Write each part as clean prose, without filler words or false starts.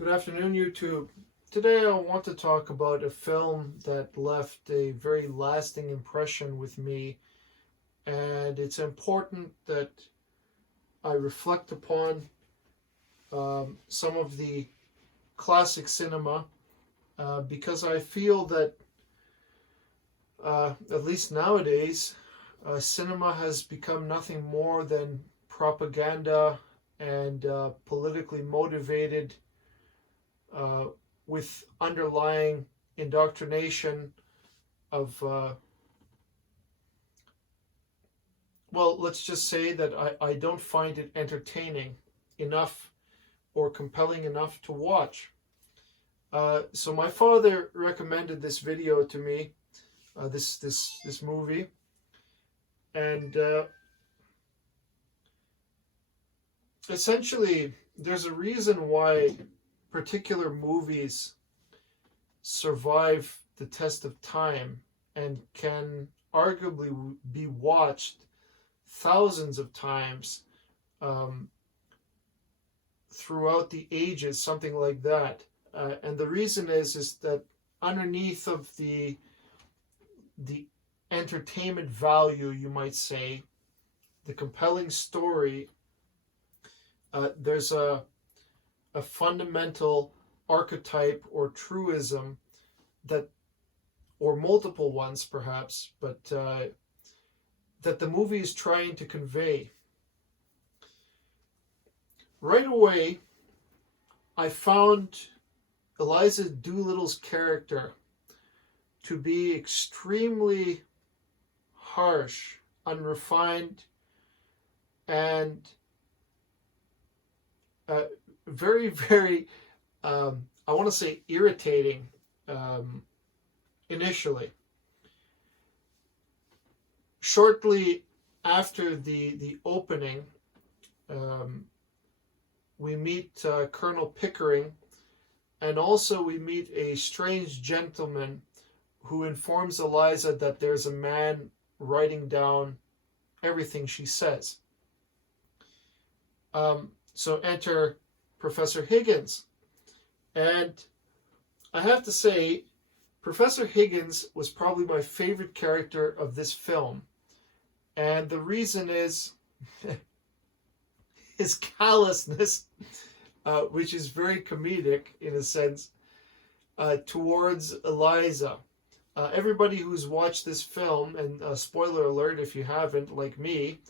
Good afternoon, YouTube. Today I want to talk about a film that left a very lasting impression with me, and it's important that I reflect upon some of the classic cinema because I feel that, at least nowadays, cinema has become nothing more than propaganda and politically motivated uh, with underlying indoctrination of, well, let's just say that I don't find it entertaining enough or compelling enough to watch. So my father recommended this video to me, this movie, and essentially there's a reason why particular movies survive the test of time and can arguably be watched thousands of times um, throughout the ages, something like that. And the reason is that underneath of the entertainment value, you might say, the compelling story, there's a fundamental archetype or truism that, or multiple ones perhaps, but that the movie is trying to convey. Right away, I found Eliza Doolittle's character to be extremely harsh, unrefined, and very, very, I want to say irritating initially. Shortly after the opening, we meet Colonel Pickering, and also we meet a strange gentleman who informs Eliza that there's a man writing down everything she says. So enter Professor Higgins. And I have to say, Professor Higgins was probably my favorite character of this film. And the reason is his callousness, which is very comedic in a sense, towards Eliza. Everybody who's watched this film, and spoiler alert if you haven't, like me,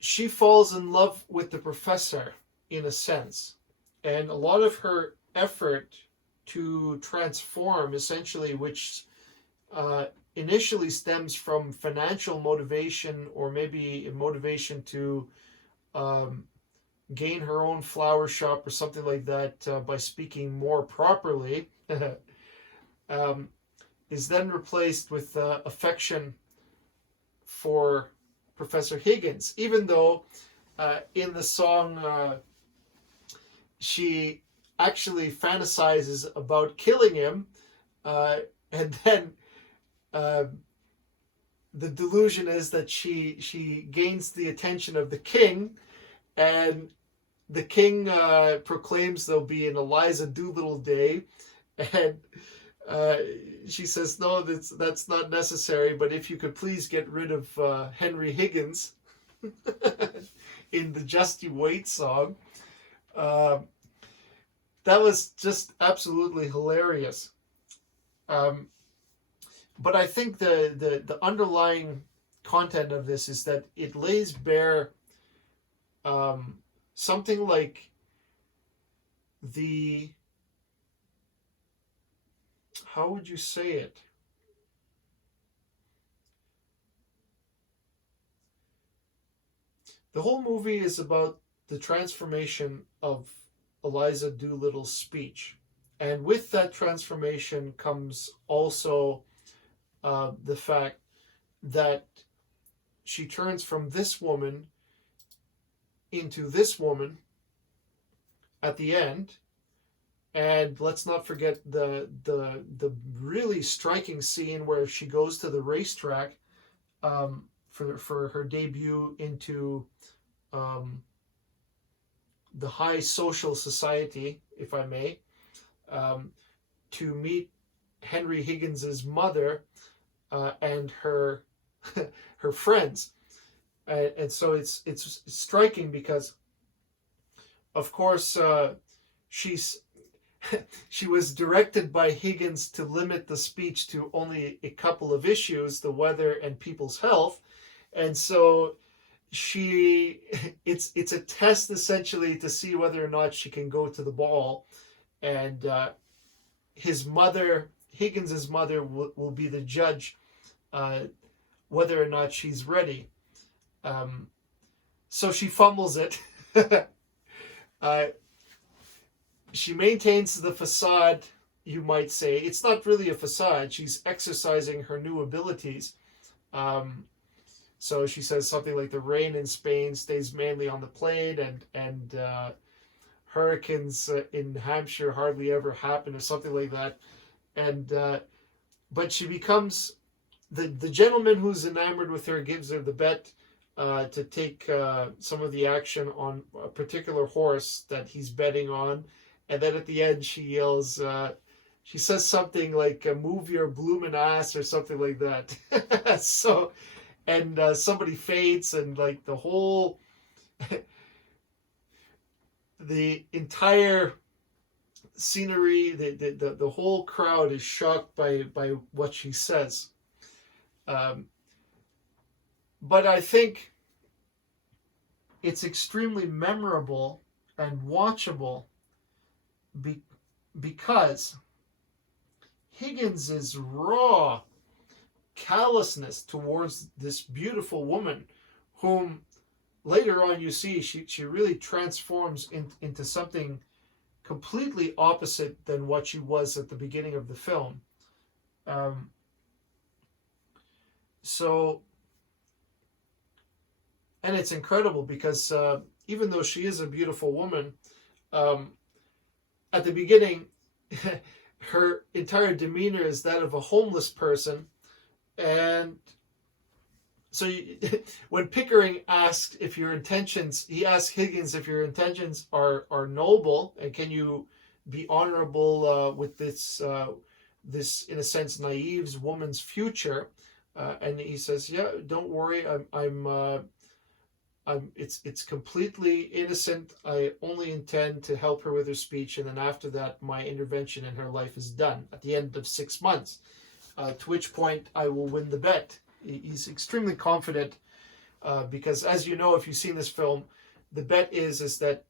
she falls in love with the professor in a sense. And a lot of her effort to transform, essentially, which initially stems from financial motivation or maybe a motivation to gain her own flower shop or something like that by speaking more properly, is then replaced with affection for Professor Higgins, even though in the song she actually fantasizes about killing him, and then uh, the delusion is that she gains the attention of the king, and the king proclaims there'll be an Eliza Doolittle Day, and uh, she says, no, that's not necessary, but if you could please get rid of Henry Higgins in the Just You Wait song. Uh, that was just absolutely hilarious. Um, but I think the underlying content of this is that it lays bare something like the, how would you say it? The whole movie is about the transformation of Eliza Doolittle's speech. And with that transformation comes also the fact that she turns from this woman into this woman at the end. And let's not forget the really striking scene where she goes to the racetrack for her debut into the high social society, if I may, um, to meet Henry Higgins's mother and her her friends. And so it's striking because, of course, she's she was directed by Higgins to limit the speech to only a couple of issues, the weather and people's health. And so she it's a test essentially to see whether or not she can go to the ball. And his mother, Higgins's mother, will be the judge whether or not she's ready. So she fumbles it. She maintains the facade, you might say. It's not really a facade. She's exercising her new abilities. So she says something like the rain in Spain stays mainly on the plain, and hurricanes in Hampshire hardly ever happen, or something like that. And but she becomes the gentleman who's enamored with her gives her the bet to take some of the action on a particular horse that he's betting on. And then at the end, she yells, she says something like, move your bloomin' ass, or something like that. So, and somebody faints, and like the whole, the entire scenery, the whole crowd is shocked by what she says. But I think it's extremely memorable and watchable because Higgins's raw callousness towards this beautiful woman, whom later on you see she really transforms into something completely opposite than what she was at the beginning of the film. So, and it's incredible because even though she is a beautiful woman, at the beginning, her entire demeanor is that of a homeless person. And so when Pickering asked if your intentions, he asked Higgins if your intentions are noble, and can you be honorable with this, in a sense, naive woman's future. And he says, yeah, don't worry, it's completely innocent. I only intend to help her with her speech, and then after that, my intervention in her life is done at the end of 6 months. To which point I will win the bet. He's extremely confident because, as you know, if you've seen this film, the bet is that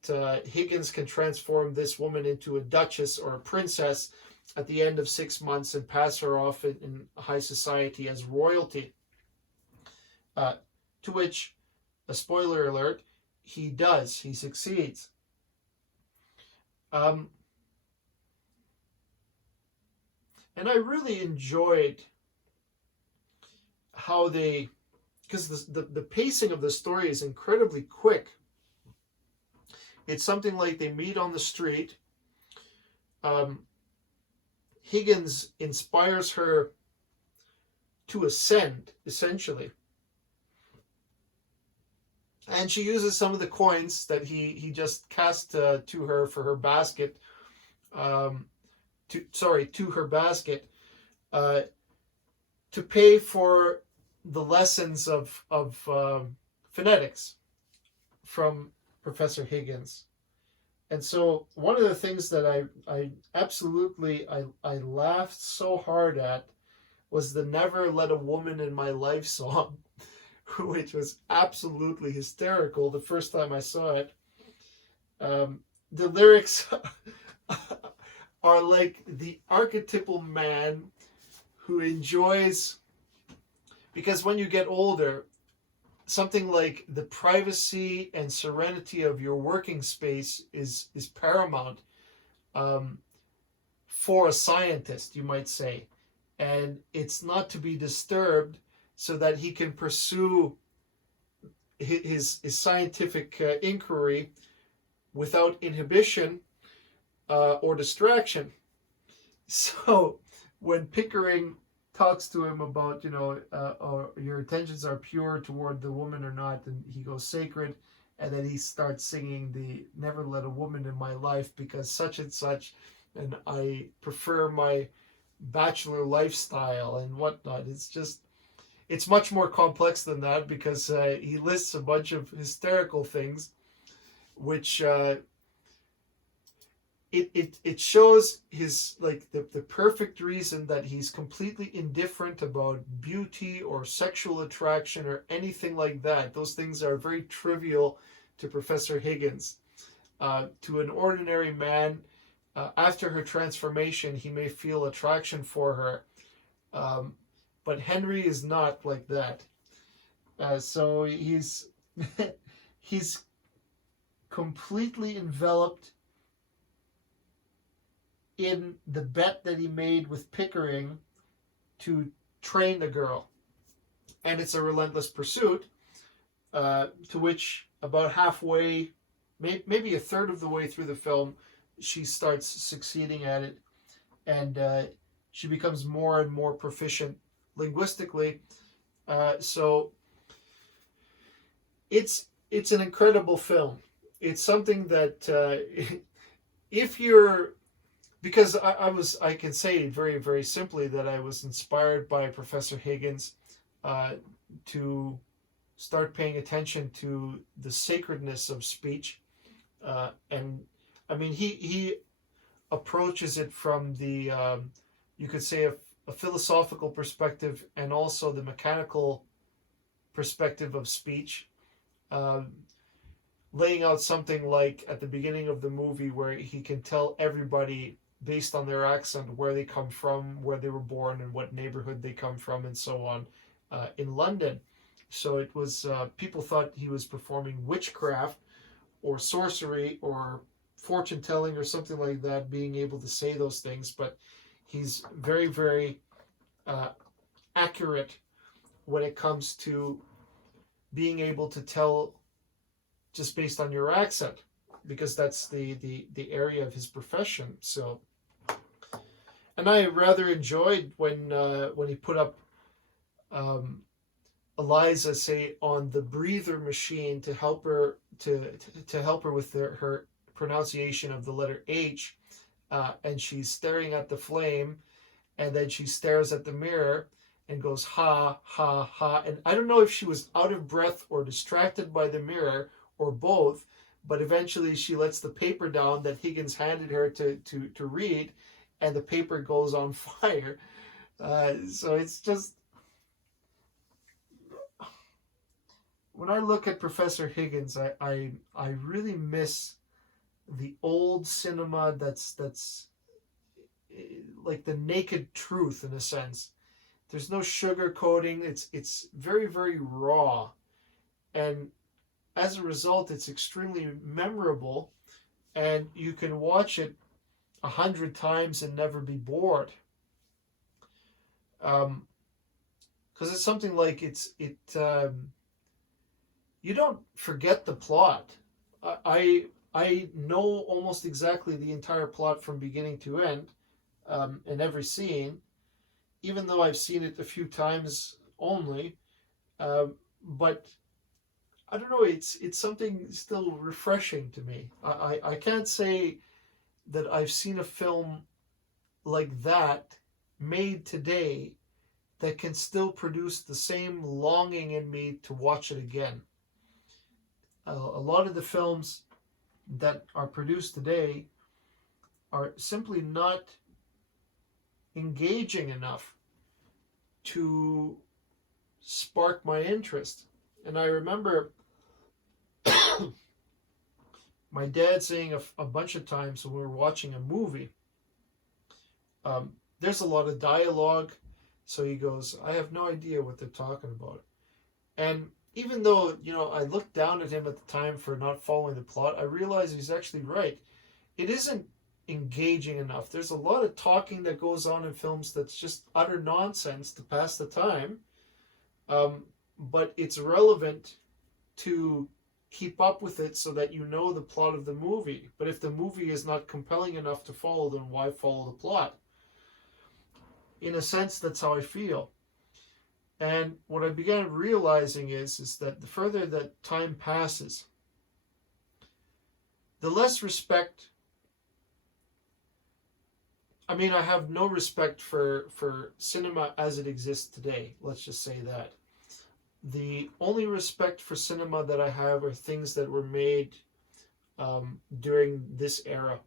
Higgins can transform this woman into a duchess or a princess at the end of 6 months and pass her off in high society as royalty. To which, a spoiler alert, he does. He succeeds. And I really enjoyed how they, because the pacing of the story is incredibly quick. It's something like they meet on the street. Higgins inspires her to ascend, essentially. And she uses some of the coins that he just cast to her for her basket, to her basket, to pay for the lessons of phonetics from Professor Higgins. And so one of the things that I absolutely laughed so hard at was the "Never Let a Woman in My Life" song, which was absolutely hysterical the first time I saw it. The lyrics are like the archetypal man who enjoys, because when you get older, something like the privacy and serenity of your working space is paramount for a scientist, you might say. And it's not to be disturbed, so that he can pursue his scientific inquiry without inhibition or distraction. So when Pickering talks to him about, your intentions are pure toward the woman or not, and he goes sacred, and then he starts singing the "Never Let a Woman in My Life because such and such, and I prefer my bachelor lifestyle and whatnot." It's much more complex than that, because he lists a bunch of hysterical things, which it shows his, like, the perfect reason that he's completely indifferent about beauty or sexual attraction or anything like that. Those things are very trivial to Professor Higgins. To an ordinary man, after her transformation, he may feel attraction for her. But Henry is not like that. So he's he's completely enveloped in the bet that he made with Pickering to train the girl. And it's a relentless pursuit, to which about halfway, maybe a third of the way through the film, she starts succeeding at it, and she becomes more and more proficient linguistically. So it's an incredible film. It's something that if you're, because I can say very, very simply that I was inspired by Professor Higgins to start paying attention to the sacredness of speech, and I mean he approaches it from the you could say a philosophical perspective, and also the mechanical perspective of speech, laying out something like at the beginning of the movie where he can tell everybody based on their accent where they come from, where they were born, and what neighborhood they come from, and so on, in London. So it was, people thought he was performing witchcraft or sorcery or fortune telling or something like that, being able to say those things. But he's very, very accurate when it comes to being able to tell just based on your accent, because that's the area of his profession. So, and I rather enjoyed when he put up Eliza, say, on the breather machine to help her to help her with her pronunciation of the letter H, and she's staring at the flame, and then she stares at the mirror and goes ha ha ha, and I don't know if she was out of breath or distracted by the mirror or both, but eventually she lets the paper down that Higgins handed her to read, and the paper goes on fire. So it's just, when I look at Professor Higgins, I really miss the old cinema that's like the naked truth, in a sense. There's no sugarcoating. It's very, very raw, and as a result, it's extremely memorable, and you can watch it 100 times and never be bored. Because it's something like you don't forget the plot. I know almost exactly the entire plot from beginning to end, in every scene, even though I've seen it a few times only. But I don't know, it's something still refreshing to me. I can't say that I've seen a film like that made today that can still produce the same longing in me to watch it again. A lot of the films that are produced today are simply not engaging enough to spark my interest. And I remember my dad saying a bunch of times when we were watching a movie, there's a lot of dialogue, so he goes, I have no idea what they're talking about. And even though, I looked down at him at the time for not following the plot, I realized he's actually right. It isn't engaging enough. There's a lot of talking that goes on in films that's just utter nonsense to pass the time, but it's relevant to keep up with it so that you know the plot of the movie. But if the movie is not compelling enough to follow, then why follow the plot? In a sense, that's how I feel. And what I began realizing is that the further that time passes, the less respect. I mean, I have no respect for cinema as it exists today. Let's just say that. The only respect for cinema that I have are things that were made during this era,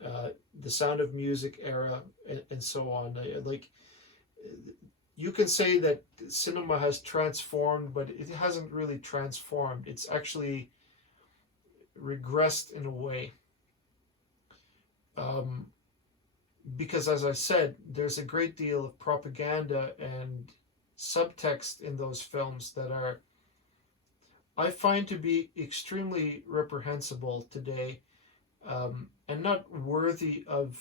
the Sound of Music era, and so on. Like, you can say that cinema has transformed, but it hasn't really transformed. It's actually regressed in a way. Um, because, as I said, there's a great deal of propaganda and subtext in those films that are, I find, to be extremely reprehensible today, and not worthy of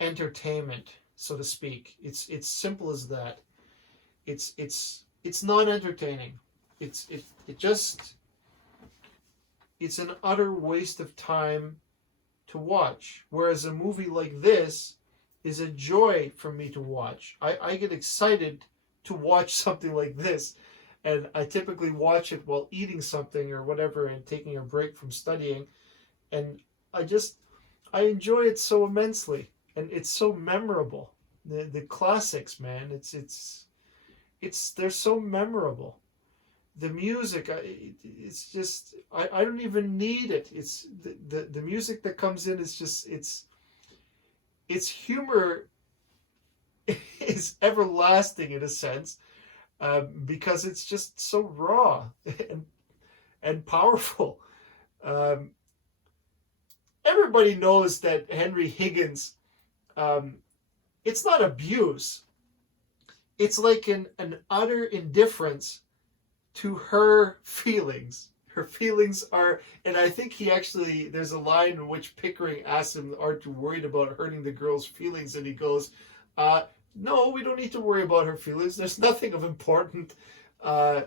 entertainment, so to speak. It's simple as that. It's not entertaining. It just, it's an utter waste of time to watch. Whereas a movie like this is a joy for me to watch. I get excited to watch something like this, and I typically watch it while eating something or whatever and taking a break from studying, and I enjoy it so immensely, and it's so memorable. The classics, man, it's they're so memorable. The music, it's just, I don't even need it. It's the music that comes in is just, its humor is everlasting in a sense, because it's just so raw and powerful. Um, Everybody knows that Henry Higgins, um, it's not abuse. It's like an utter indifference to her feelings. Her feelings are, and I think he actually, there's a line in which Pickering asks him, aren't you worried about hurting the girl's feelings? And he goes, no, we don't need to worry about her feelings. There's nothing of important. Uh,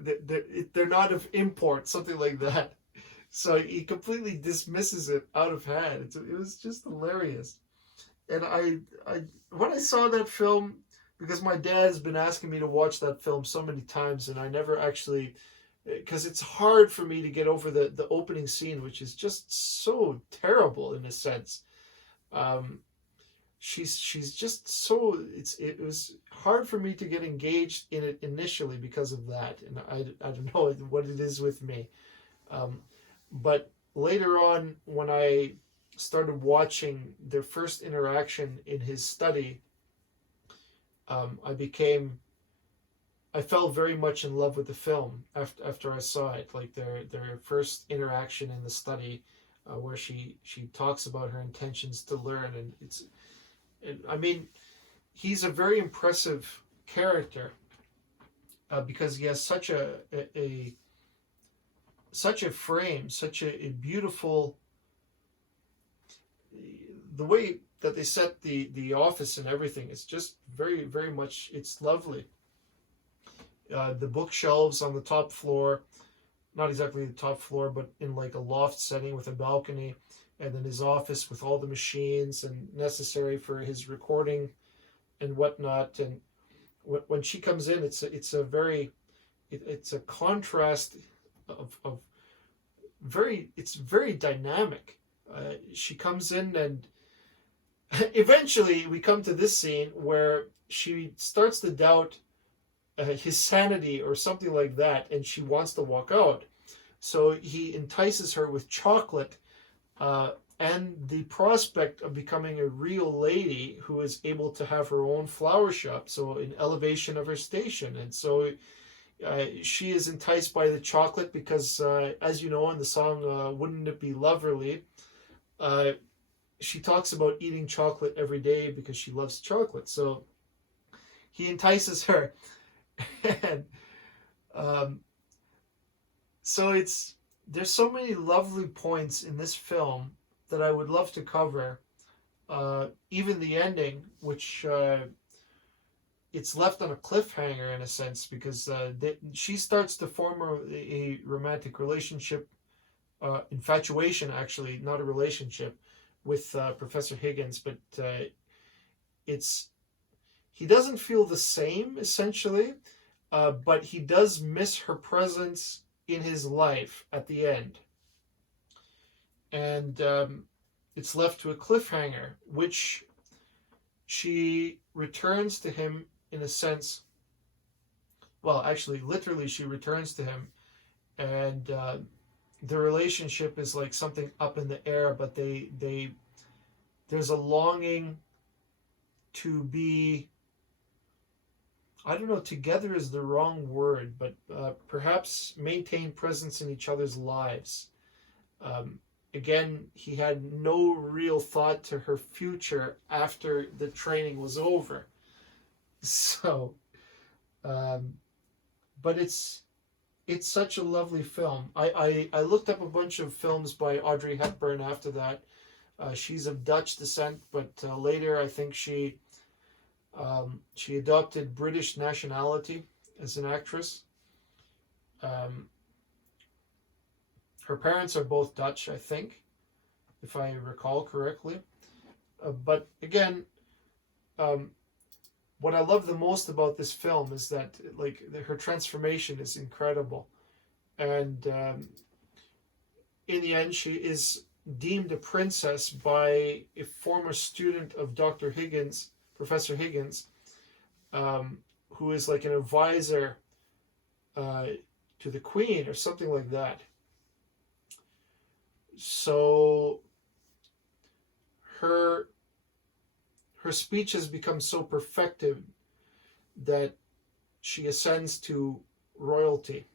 they're not of import, something like that. So he completely dismisses it out of hand. It was just hilarious. And when I saw that film, because my dad's been asking me to watch that film so many times, and I never actually, because it's hard for me to get over the opening scene, which is just so terrible in a sense. Um, she's just so, it was hard for me to get engaged in it initially because of that, and I don't know what it is with me. Um, but later on, when I started watching their first interaction in his study, um, I became I fell very much in love with the film after I saw it. Like their first interaction in the study, where she talks about her intentions to learn, and I mean, he's a very impressive character, because he has such a frame, such a beautiful, the way that they set the office and everything. It's just very, very much, it's lovely. The bookshelves on the top floor, not exactly the top floor, but in like a loft setting with a balcony, and then his office with all the machines and necessary for his recording and whatnot. And when she comes in, it's a very, it's a contrast of very, it's very dynamic. She comes in, and eventually we come to this scene where she starts to doubt his sanity or something like that, and she wants to walk out. So he entices her with chocolate, and the prospect of becoming a real lady who is able to have her own flower shop, so an elevation of her station. And so she is enticed by the chocolate because, as you know, in the song Wouldn't It Be Loverly, she talks about eating chocolate every day because she loves chocolate. So he entices her. And so there's so many lovely points in this film that I would love to cover. Even the ending, which it's left on a cliffhanger in a sense, because she starts to form a romantic relationship, infatuation actually, not a relationship, with Professor Higgins, but he doesn't feel the same essentially, but he does miss her presence in his life at the end. and it's left to a cliffhanger, which she returns to him in a sense. Well, actually, literally, she returns to him, and the relationship is like something up in the air, but they there's a longing to be, I don't know, together is the wrong word, but perhaps maintain presence in each other's lives. Um, Again, he had no real thought to her future after the training was over. So, um, but it's such a lovely film. I looked up a bunch of films by Audrey Hepburn after that. She's of Dutch descent, but later I think she adopted British nationality as an actress. Um, Her parents are both Dutch, I think, if I recall correctly. But again, um, what I love the most about this film is that like her transformation is incredible, and in the end, she is deemed a princess by a former student of Dr. Higgins, Professor Higgins, who is like an advisor uh, to the Queen or something like that. So her speech has become so perfected that she ascends to royalty,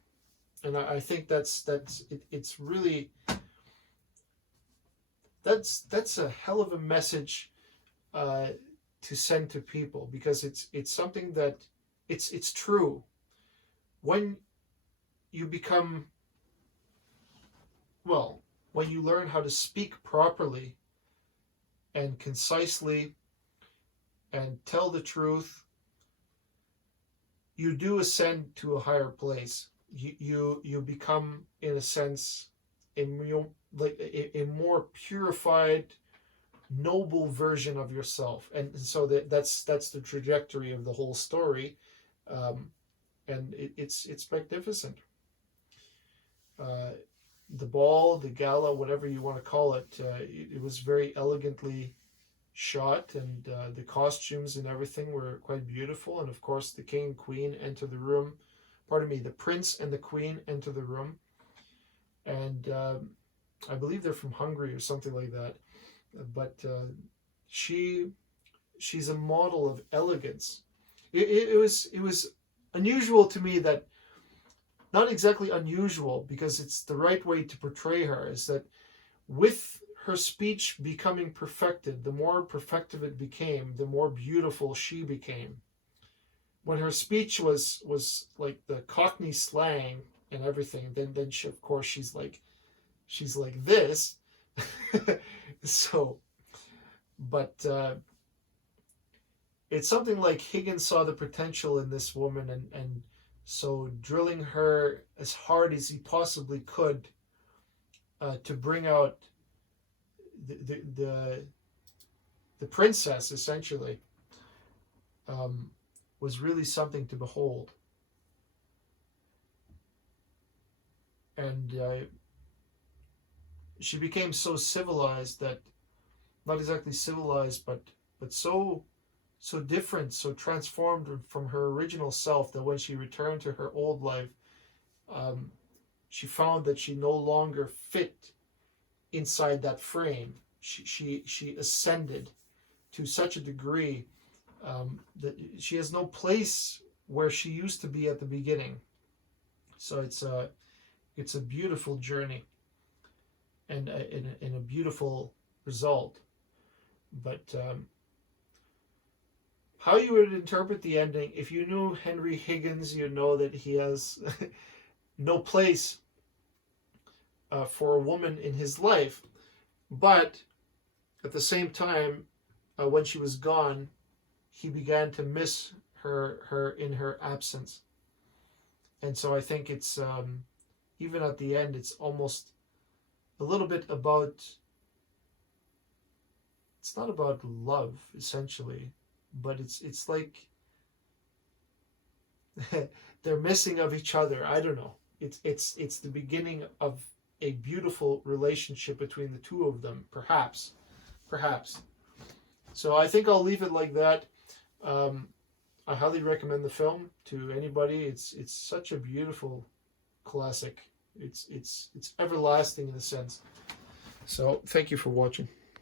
and I think it's really that's a hell of a message uh, to send to people, because it's something that it's true. When you become, well, when you learn how to speak properly and concisely and tell the truth, you do ascend to a higher place. You become, in a sense, a more purified, noble version of yourself, and so that's the trajectory of the whole story, and it's magnificent. Uh, the ball, the gala, whatever you want to call it, it was very elegantly shot, and the costumes and everything were quite beautiful. And of course, the king and queen enter the room. Pardon me, the prince and the queen enter the room, and I believe they're from Hungary or something like that. But she's a model of elegance. It was unusual to me that, not exactly unusual, because it's the right way to portray her, is that with her speech becoming perfected, the more perfective it became, the more beautiful she became. When her speech was like the Cockney slang and everything, then she, of course, she's like this. So, but it's something like Higgins saw the potential in this woman, and so drilling her as hard as he possibly could to bring out the princess, essentially, was really something to behold. And she became so civilized that, not exactly civilized, but so different, so transformed from her original self, that when she returned to her old life, she found that she no longer fit inside that frame. She ascended to such a degree that she has no place where she used to be at the beginning. So it's a beautiful journey, and a beautiful result. But how you would interpret the ending, if you knew Henry Higgins, you know that he has no place for a woman in his life. But at the same time, when she was gone, he began to miss her in her absence. And so I think it's, even at the end, it's almost a little bit about, it's not about love, essentially, but it's like they're missing of each other. I don't know. It's the beginning of a beautiful relationship between the two of them, perhaps. So I think I'll leave it like that. I highly recommend the film to anybody. It's such a beautiful classic. It's everlasting in a sense. So thank you for watching.